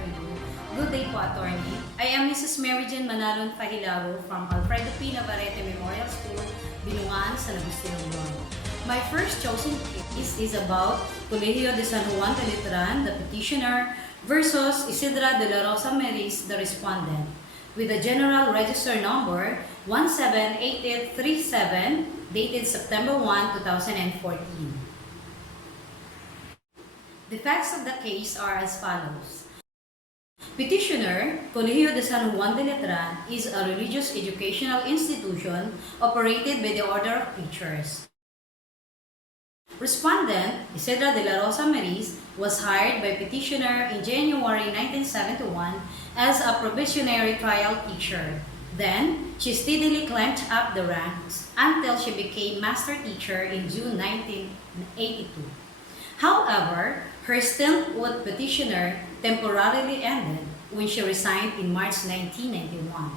afternoon. Good day po, attorney. I am Mrs. Mary Jane Manalon Fahilago from Alfredo P. Navarrete Memorial School, Binungan, San Agustin, Luzon. My first chosen case is about Colegio de San Juan de Letran, the petitioner, versus Isidra de la Rosa Meris, the respondent, with a general register number 178837, dated September 1, 2014. The facts of the case are as follows. Petitioner, Colegio de San Juan de Letran, is a religious educational institution operated by the Order of Preachers. Respondent, Isidra de la Rosa Meris, was hired by petitioner in January 1971 as a probationary trial teacher. Then, she steadily climbed up the ranks until she became master teacher in June 1982. However, her stint with petitioner temporarily ended when she resigned in March 1991.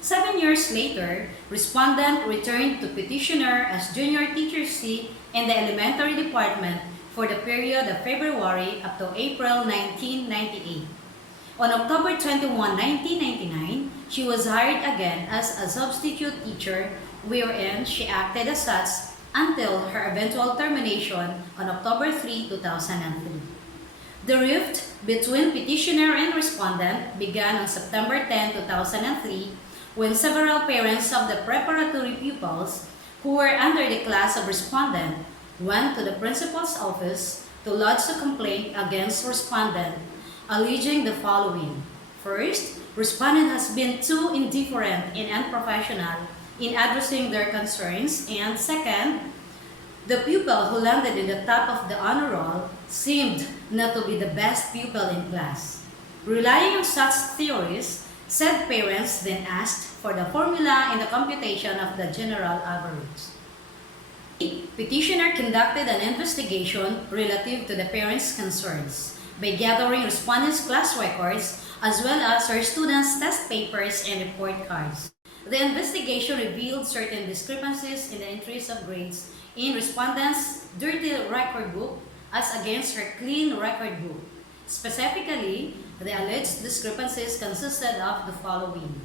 7 years later, respondent returned to petitioner as junior teacher C in the elementary department for the period of February up to April 1998. On October 21, 1999, she was hired again as a substitute teacher, wherein she acted as such until her eventual termination on October 3, 2003. The rift between petitioner and respondent began on September 10, 2003, when several parents of the preparatory pupils who were under the class of respondent went to the principal's office to lodge a complaint against respondent, alleging the following. First, respondent has been too indifferent and unprofessional in addressing their concerns, and second, the pupil who landed in the top of the honor roll seemed not to be the best pupil in class. Relying on such theories, said parents then asked for the formula in the computation of the general average. Petitioner conducted an investigation relative to the parents' concerns by gathering respondents' class records as well as her students' test papers and report cards. The investigation revealed certain discrepancies in the entries of grades in respondents' dirty record book as against her clean record book. Specifically, the alleged discrepancies consisted of the following.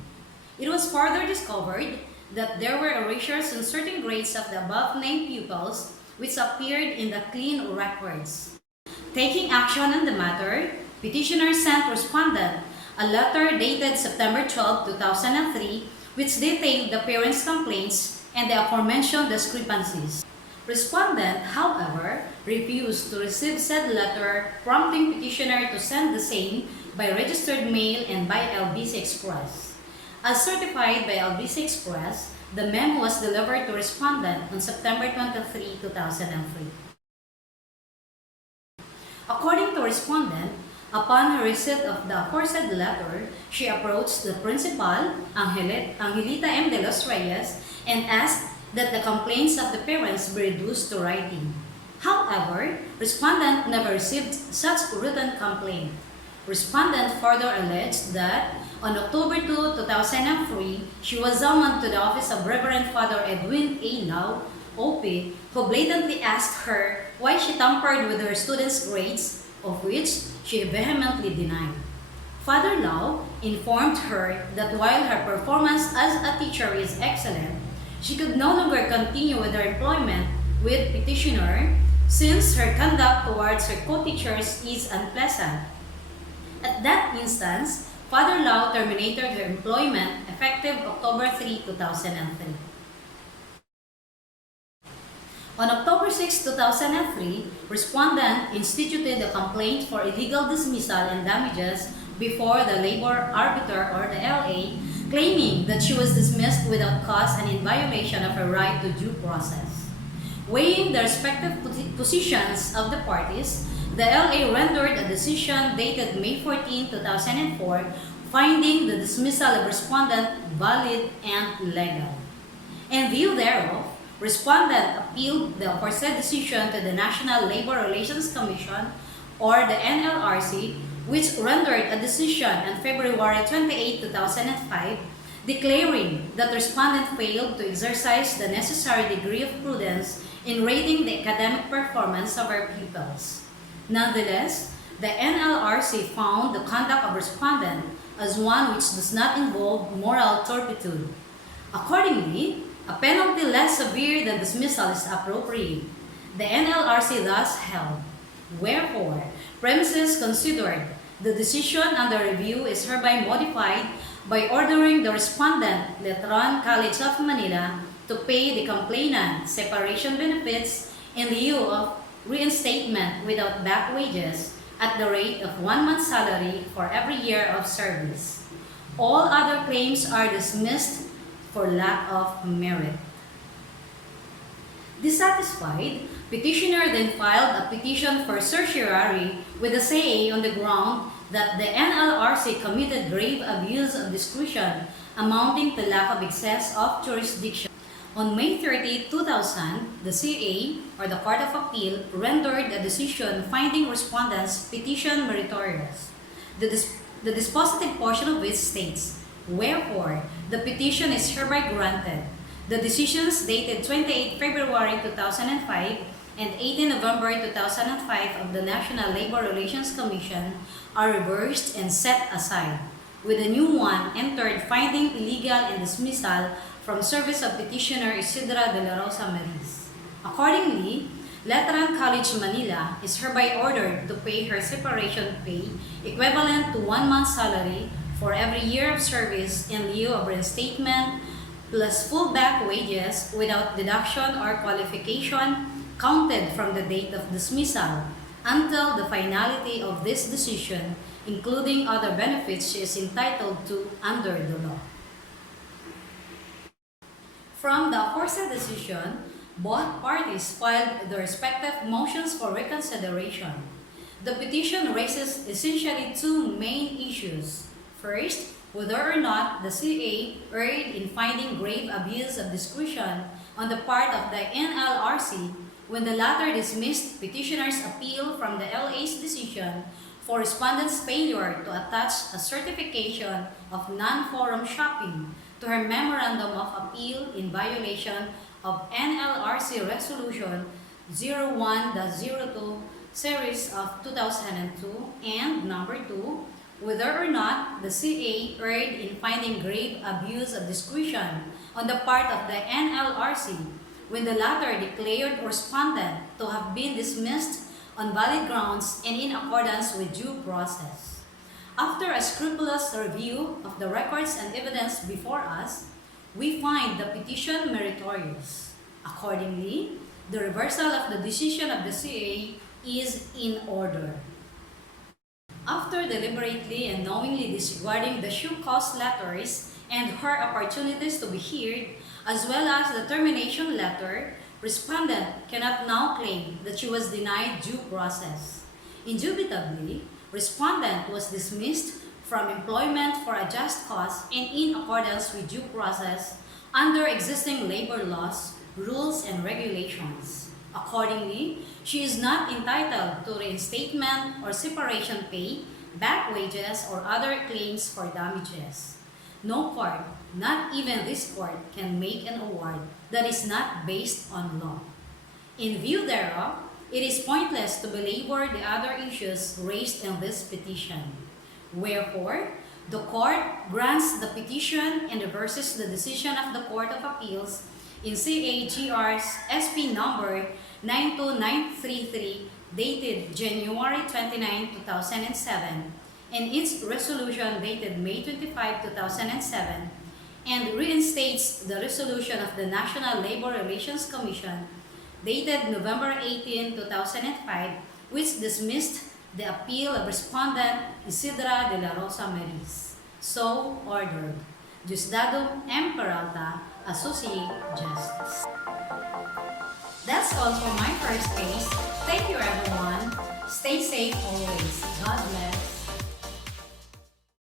It was further discovered that there were erasures in certain grades of the above-named pupils which appeared in the clean records. Taking action on the matter, petitioner sent respondent a letter dated September 12, 2003, which detailed the parents' complaints and the aforementioned discrepancies. Respondent, however, refused to receive said letter, prompting petitioner to send the same by registered mail and by LBC Express. As certified by LBC Express, the memo was delivered to respondent on September 23, 2003. According to respondent, upon her receipt of the aforesaid letter, she approached the principal, Angelita M. de los Reyes, and asked that the complaints of the parents be reduced to writing. However, respondent never received such written complaint. Respondent further alleged that on October 2, 2003, she was summoned to the office of Reverend Father Edwin A. Lau, OP, who blatantly asked her why she tampered with her students' grades, of which she vehemently denied. Father Lau informed her that while her performance as a teacher is excellent, she could no longer continue with her employment with petitioner since her conduct towards her co-teachers is unpleasant. At that instance, Father Lau terminated her employment effective October 3, 2003. On October 6, 2003, respondent instituted a complaint for illegal dismissal and damages before the labor arbiter or the LA, claiming that she was dismissed without cause and in violation of her right to due process. Weighing the respective positions of the parties, the LA rendered a decision dated May 14, 2004, finding the dismissal of respondent valid and legal. In view thereof, respondent appealed the aforesaid decision to the National Labor Relations Commission or the NLRC, which rendered a decision on February 28, 2005, declaring that respondent failed to exercise the necessary degree of prudence in rating the academic performance of her pupils. Nonetheless, The NLRC found the conduct of respondent as one which does not involve moral turpitude. Accordingly, a penalty less severe than dismissal is appropriate. The NLRC thus held. Wherefore, premises considered, the decision under review is hereby modified by ordering the respondent, Letran College of Manila, to pay the complainant separation benefits in lieu of reinstatement without back wages at the rate of 1 month's salary for every year of service. All other claims are dismissed for lack of merit. Dissatisfied, petitioner then filed a petition for certiorari with the CA on the ground that the NLRC committed grave abuse of discretion amounting to lack of excess of jurisdiction. On May 30, 2000, the CA, or the Court of Appeal, rendered a decision finding respondent's petition meritorious. The dispositive portion of which states, wherefore, the petition is hereby granted. The decisions dated 28 February 2005 and 18 November 2005 of the National Labor Relations Commission are reversed and set aside, with a new one entered finding illegal and dismissal from service of petitioner Isidra de la Rosa Maris. Accordingly, Letran College Manila is hereby ordered to pay her separation pay equivalent to 1 month's salary for every year of service in lieu of reinstatement plus full back wages without deduction or qualification counted from the date of dismissal until the finality of this decision, including other benefits she is entitled to under the law. From the aforesaid decision, both parties filed their respective motions for reconsideration. The petition raises essentially two main issues. First, whether or not the CA erred in finding grave abuse of discretion on the part of the NLRC when the latter dismissed petitioner's appeal from the LA's decision for respondent's failure to attach a certification of non-forum shopping to her memorandum of appeal in violation of NLRC Resolution 01-02 Series of 2002, and number 2, whether or not the CA erred in finding grave abuse of discretion on the part of the NLRC when the latter declared respondent to have been dismissed on valid grounds and in accordance with due process. After a scrupulous review of the records and evidence before us, we find the petition meritorious. Accordingly, the reversal of the decision of the CA is in order. After deliberately and knowingly disregarding the shoe cause letters and her opportunities to be heard, as well as the termination letter, respondent cannot now claim that she was denied due process. Indubitably, respondent was dismissed from employment for a just cause and in accordance with due process under existing labor laws, rules, and regulations. Accordingly, she is not entitled to reinstatement or separation pay, back wages, or other claims for damages. No court, not even this court, can make an award that is not based on law. In view thereof, it is pointless to belabor the other issues raised in this petition. Wherefore, the court grants the petition and reverses the decision of the Court of Appeals in CAGR's SP number 92933 dated January 29, 2007, and its resolution dated May 25, 2007, and reinstates the resolution of the National Labor Relations Commission dated November 18, 2005, which dismissed the appeal of respondent Isidra de la Rosa Maris. So ordered. Diosdado M. Peralta, Associate Justice. That's all for my first case. Thank you everyone. Stay safe always. God bless.